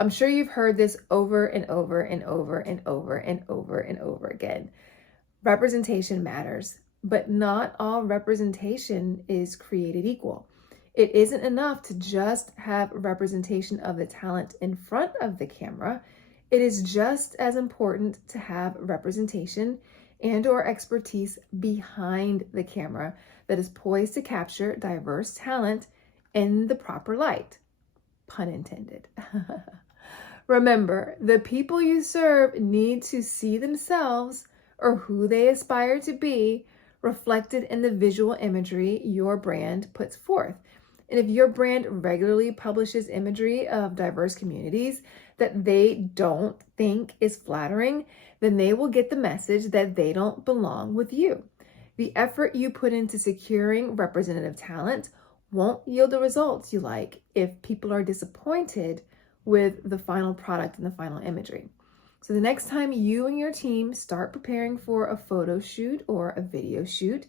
I'm sure you've heard this over and over and over and over and over and over again. Representation matters, but not all representation is created equal. It isn't enough to just have representation of the talent in front of the camera. It is just as important to have representation and/or expertise behind the camera that is poised to capture diverse talent in the proper light. Pun intended. Remember, the people you serve need to see themselves or who they aspire to be reflected in the visual imagery your brand puts forth. And if your brand regularly publishes imagery of diverse communities that they don't think is flattering, then they will get the message that they don't belong with you. The effort you put into securing representative talent won't yield the results you like if people are disappointed with the final product and the final imagery. So the next time you and your team start preparing for a photo shoot or a video shoot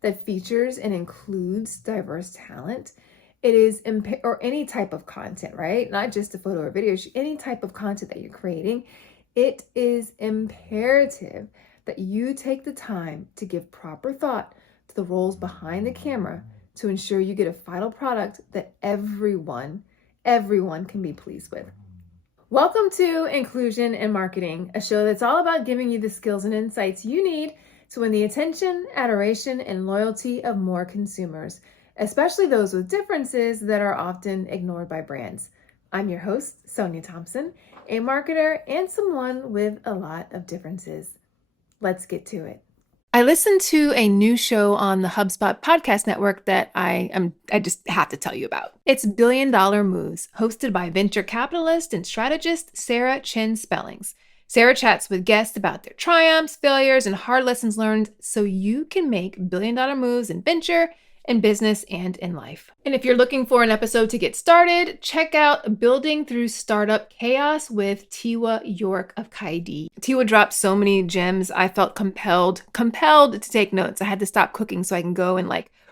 that features and includes diverse talent, it is, or any type of content, right? Not just a photo or video shoot, any type of content that you're creating, it is imperative that you take the time to give proper thought to the roles behind the camera to ensure you get a final product that everyone can be pleased with. Welcome to Inclusion in Marketing, a show that's all about giving you the skills and insights you need to win the attention, adoration, and loyalty of more consumers, especially those with differences that are often ignored by brands. I'm your host, Sonia Thompson, a marketer and someone with a lot of differences. Let's get to it. I listened to a new show on the HubSpot podcast network that I just have to tell you about. It's Billion Dollar Moves, hosted by venture capitalist and strategist Sarah Chin Spellings. Sarah chats with guests about their triumphs, failures, and hard lessons learned so you can make billion-dollar moves in venture, in business, and in life. And if you're looking for an episode to get started, check out Building Through Startup Chaos with Tiwa York of Kaidi. Tiwa dropped so many gems, I felt compelled to take notes. I had to stop cooking so I can go and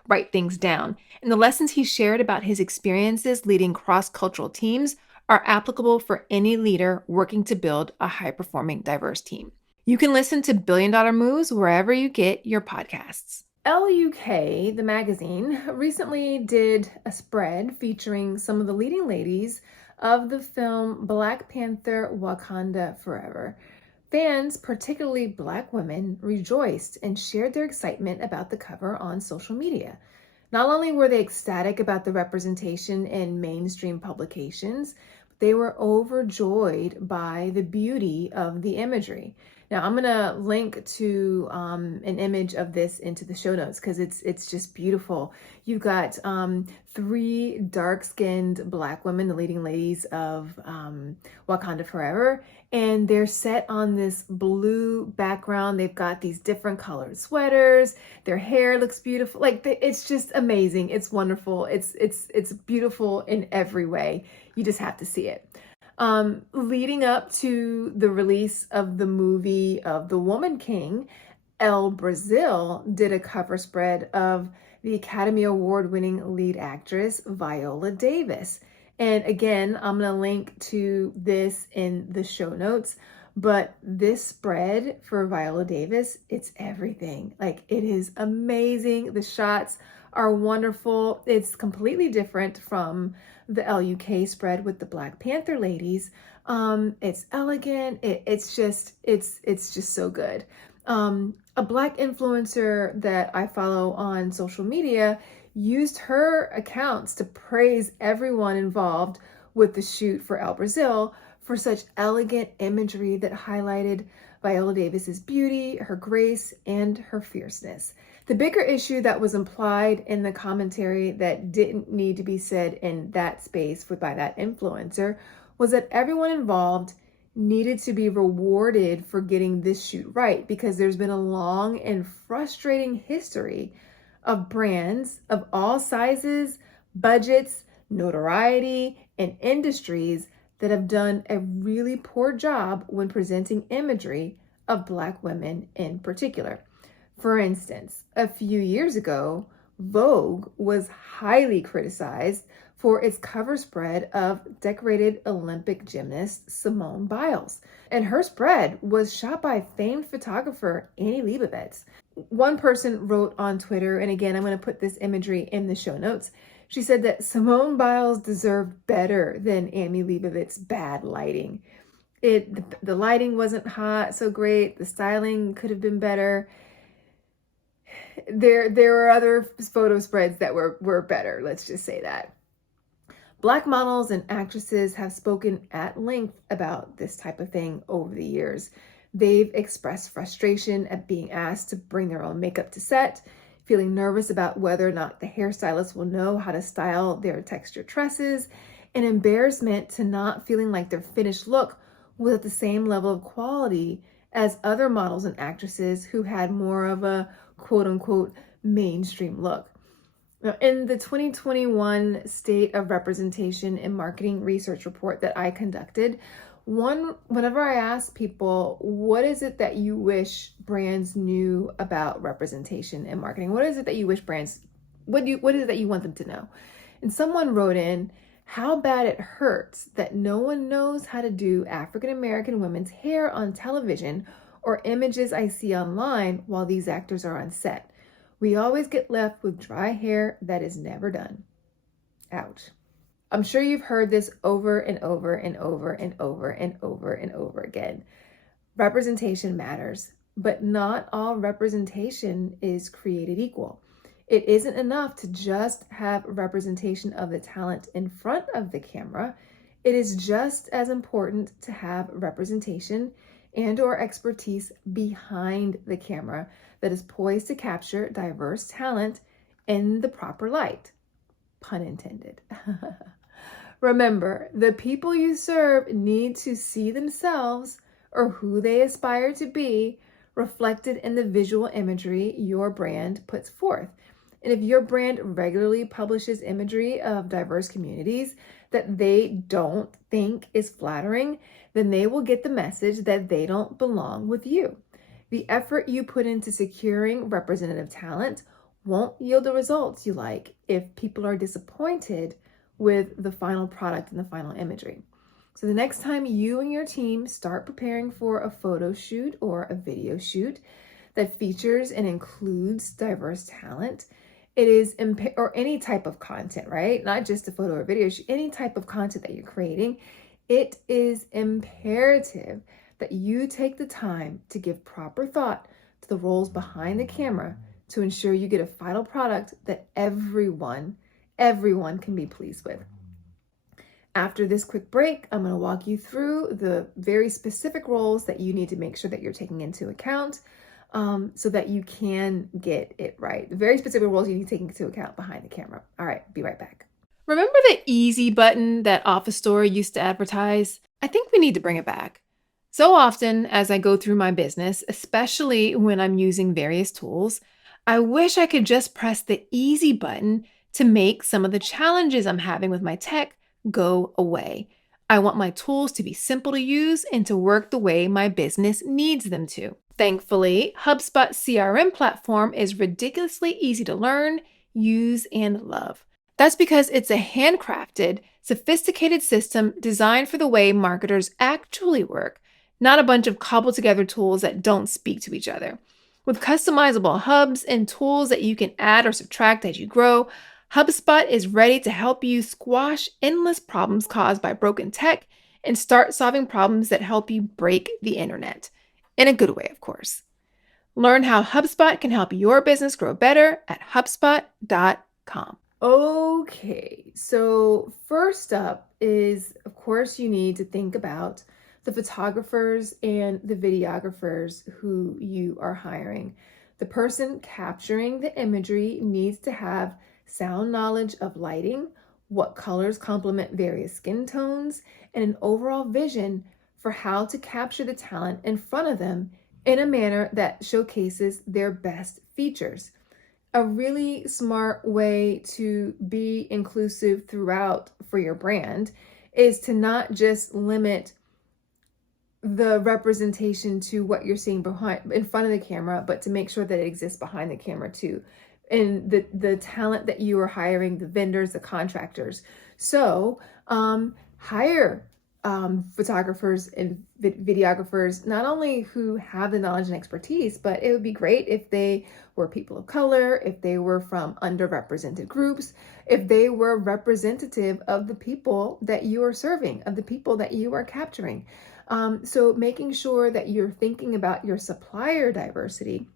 write things down. And the lessons he shared about his experiences leading cross-cultural teams are applicable for any leader working to build a high-performing, diverse team. You can listen to Billion Dollar Moves wherever you get your podcasts. LUK, the magazine, recently did a spread featuring some of the leading ladies of the film Black Panther: Wakanda Forever. Fans, particularly Black women, rejoiced and shared their excitement about the cover on social media. Not only were they ecstatic about the representation in mainstream publications, they were overjoyed by the beauty of the imagery. Now, I'm going to link to an image of this into the show notes because it's just beautiful. You've got three dark-skinned Black women, the leading ladies of Wakanda Forever, and they're set on this blue background. They've got these different colored sweaters. Their hair looks beautiful. It's just amazing. It's wonderful. It's beautiful in every way. You just have to see it. Leading up to the release of the movie of The Woman King, Elle Brazil did a cover spread of the Academy Award-winning lead actress Viola Davis. And again, I'm going to link to this in the show notes, but this spread for Viola Davis, it's everything. It is amazing. The shots are wonderful. It's completely different from the LUK spread with the Black Panther ladies. It's elegant. It's just so good. A Black influencer that I follow on social media used her accounts to praise everyone involved with the shoot for Elle Brazil for such elegant imagery that highlighted Viola Davis's beauty, her grace, and her fierceness. The bigger issue that was implied in the commentary that didn't need to be said in that space by that influencer was that everyone involved needed to be rewarded for getting this shoot right, because there's been a long and frustrating history of brands of all sizes, budgets, notoriety, and industries that have done a really poor job when presenting imagery of Black women in particular. For instance, a few years ago, Vogue was highly criticized for its cover spread of decorated Olympic gymnast Simone Biles. And her spread was shot by famed photographer Annie Leibovitz. One person wrote on Twitter, and again, I'm going to put this imagery in the show notes. She said that Simone Biles deserved better than Annie Leibovitz's bad lighting. The lighting wasn't so great. The styling could have been better. There were other photo spreads that were better. Let's just say that. Black models and actresses have spoken at length about this type of thing over the years. They've expressed frustration at being asked to bring their own makeup to set, feeling nervous about whether or not the hairstylist will know how to style their textured tresses, and embarrassment to not feeling like their finished look was at the same level of quality as other models and actresses who had more of a quote-unquote mainstream look. Now, in the 2021 State of Representation in Marketing Research report that I conducted, whenever I asked people, what is it that you wish brands knew about representation in marketing? What is it that you wish brands, what is it that you want them to know? And someone wrote in, how bad it hurts that no one knows how to do African American women's hair on television or images I see online while these actors are on set. We always get left with dry hair that is never done. Ouch. I'm sure you've heard this over and over and over and over and over and over again. Representation matters, but not all representation is created equal. It isn't enough to just have representation of the talent in front of the camera. It is just as important to have representation and/or expertise behind the camera that is poised to capture diverse talent in the proper light. Pun intended. Remember, the people you serve need to see themselves or who they aspire to be reflected in the visual imagery your brand puts forth. And if your brand regularly publishes imagery of diverse communities that they don't think is flattering, then they will get the message that they don't belong with you. The effort you put into securing representative talent won't yield the results you like if people are disappointed with the final product and the final imagery. So the next time you and your team start preparing for a photo shoot or a video shoot that features and includes diverse talent, it is, or any type of content, right? Not just a photo or video shoot, any type of content that you're creating, it is imperative that you take the time to give proper thought to the roles behind the camera to ensure you get a final product that everyone can be pleased with. After this quick break, I'm going to walk you through the very specific roles that you need to make sure that you're taking into account so that you can get it right. The very specific roles you need to take into account behind the camera. All right, be right back. Remember the easy button that Office Store used to advertise? I think we need to bring it back. So often as I go through my business, especially when I'm using various tools, I wish I could just press the easy button to make some of the challenges I'm having with my tech go away. I want my tools to be simple to use and to work the way my business needs them to. Thankfully, HubSpot CRM platform is ridiculously easy to learn, use, and love. That's because it's a handcrafted, sophisticated system designed for the way marketers actually work, not a bunch of cobbled together tools that don't speak to each other. With customizable hubs and tools that you can add or subtract as you grow, HubSpot is ready to help you squash endless problems caused by broken tech and start solving problems that help you break the internet. In a good way, of course. Learn how HubSpot can help your business grow better at HubSpot.com. Okay, so first up is, of course, you need to think about the photographers and the videographers who you are hiring. The person capturing the imagery needs to have sound knowledge of lighting, what colors complement various skin tones, and an overall vision for how to capture the talent in front of them in a manner that showcases their best features. A really smart way to be inclusive throughout for your brand is to not just limit the representation to what you're seeing in front of the camera, but to make sure that it exists behind the camera too. And the talent that you are hiring, the vendors, the contractors, So hire photographers and videographers, not only who have the knowledge and expertise, but it would be great if they were people of color, if they were from underrepresented groups, if they were representative of the people that you are serving, of the people that you are capturing. So making sure that you're thinking about your supplier diversity,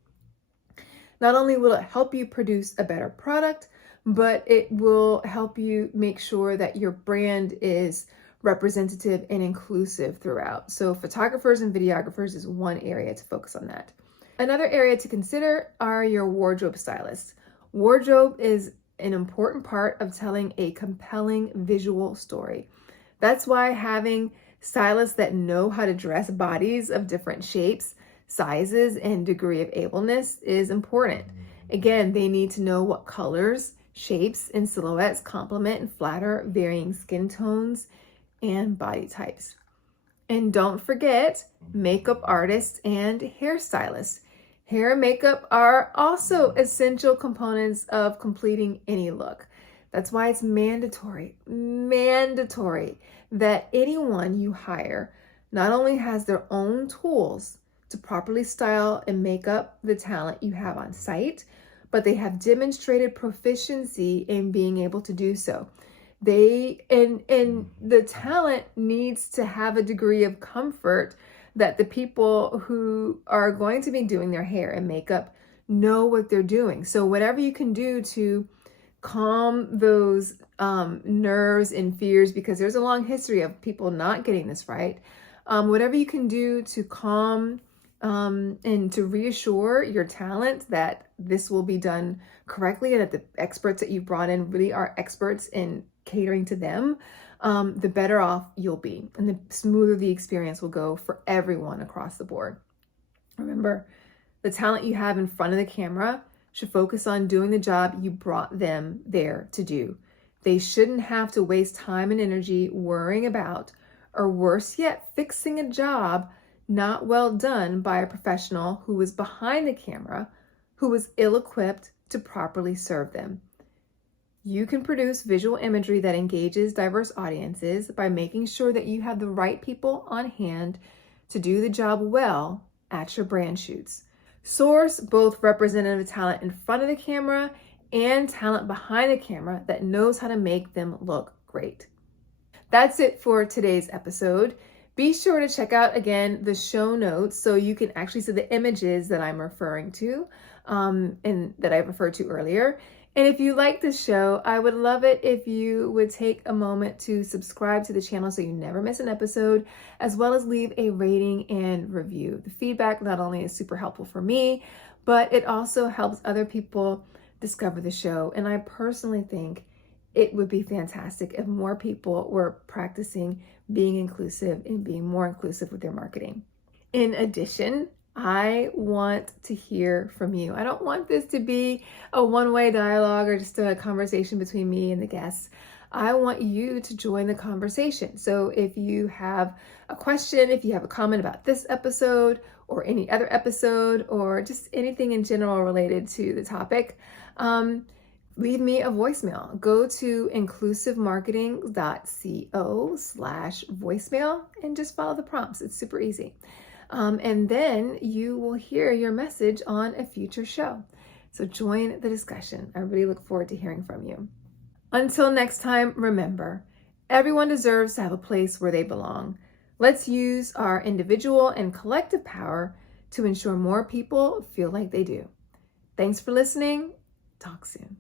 not only will it help you produce a better product, but it will help you make sure that your brand is representative and inclusive throughout. So photographers and videographers is one area to focus on that. Another area to consider are your wardrobe stylists. Wardrobe is an important part of telling a compelling visual story. That's why having stylists that know how to dress bodies of different shapes, sizes, and degree of ableness is important. Again, they need to know what colors, shapes, and silhouettes complement and flatter varying skin tones and body types. And don't forget makeup artists and hairstylists. Hair and makeup are also essential components of completing any look. That's why it's mandatory that anyone you hire not only has their own tools to properly style and make up the talent you have on site, but they have demonstrated proficiency in being able to do so. And the talent needs to have a degree of comfort that the people who are going to be doing their hair and makeup know what they're doing. So whatever you can do to calm those nerves and fears, because there's a long history of people not getting this right. Whatever you can do to calm and to reassure your talent that this will be done correctly and that the experts that you've brought in really are experts in catering to them, the better off you'll be and the smoother the experience will go for everyone across the board. Remember, the talent you have in front of the camera should focus on doing the job you brought them there to do. They shouldn't have to waste time and energy worrying about, or worse yet, fixing a job not well done by a professional who was behind the camera, who was ill-equipped to properly serve them. You can produce visual imagery that engages diverse audiences by making sure that you have the right people on hand to do the job well at your brand shoots. Source both representative talent in front of the camera and talent behind the camera that knows how to make them look great. That's it for today's episode. Be sure to check out again the show notes so you can actually see the images that I'm referring to and that I referred to earlier. And if you like this show, I would love it if you would take a moment to subscribe to the channel so you never miss an episode, as well as leave a rating and review. The feedback not only is super helpful for me, but it also helps other people discover the show. And I personally think it would be fantastic if more people were practicing being inclusive and being more inclusive with their marketing. In addition, I want to hear from you. I don't want this to be a one-way dialogue or just a conversation between me and the guests. I want you to join the conversation. So if you have a question, if you have a comment about this episode or any other episode or just anything in general related to the topic, leave me a voicemail. Go to inclusivemarketing.co/voicemail and just follow the prompts. It's super easy. And then you will hear your message on a future show. So join the discussion. I really look forward to hearing from you. Until next time, remember, everyone deserves to have a place where they belong. Let's use our individual and collective power to ensure more people feel like they do. Thanks for listening. Talk soon.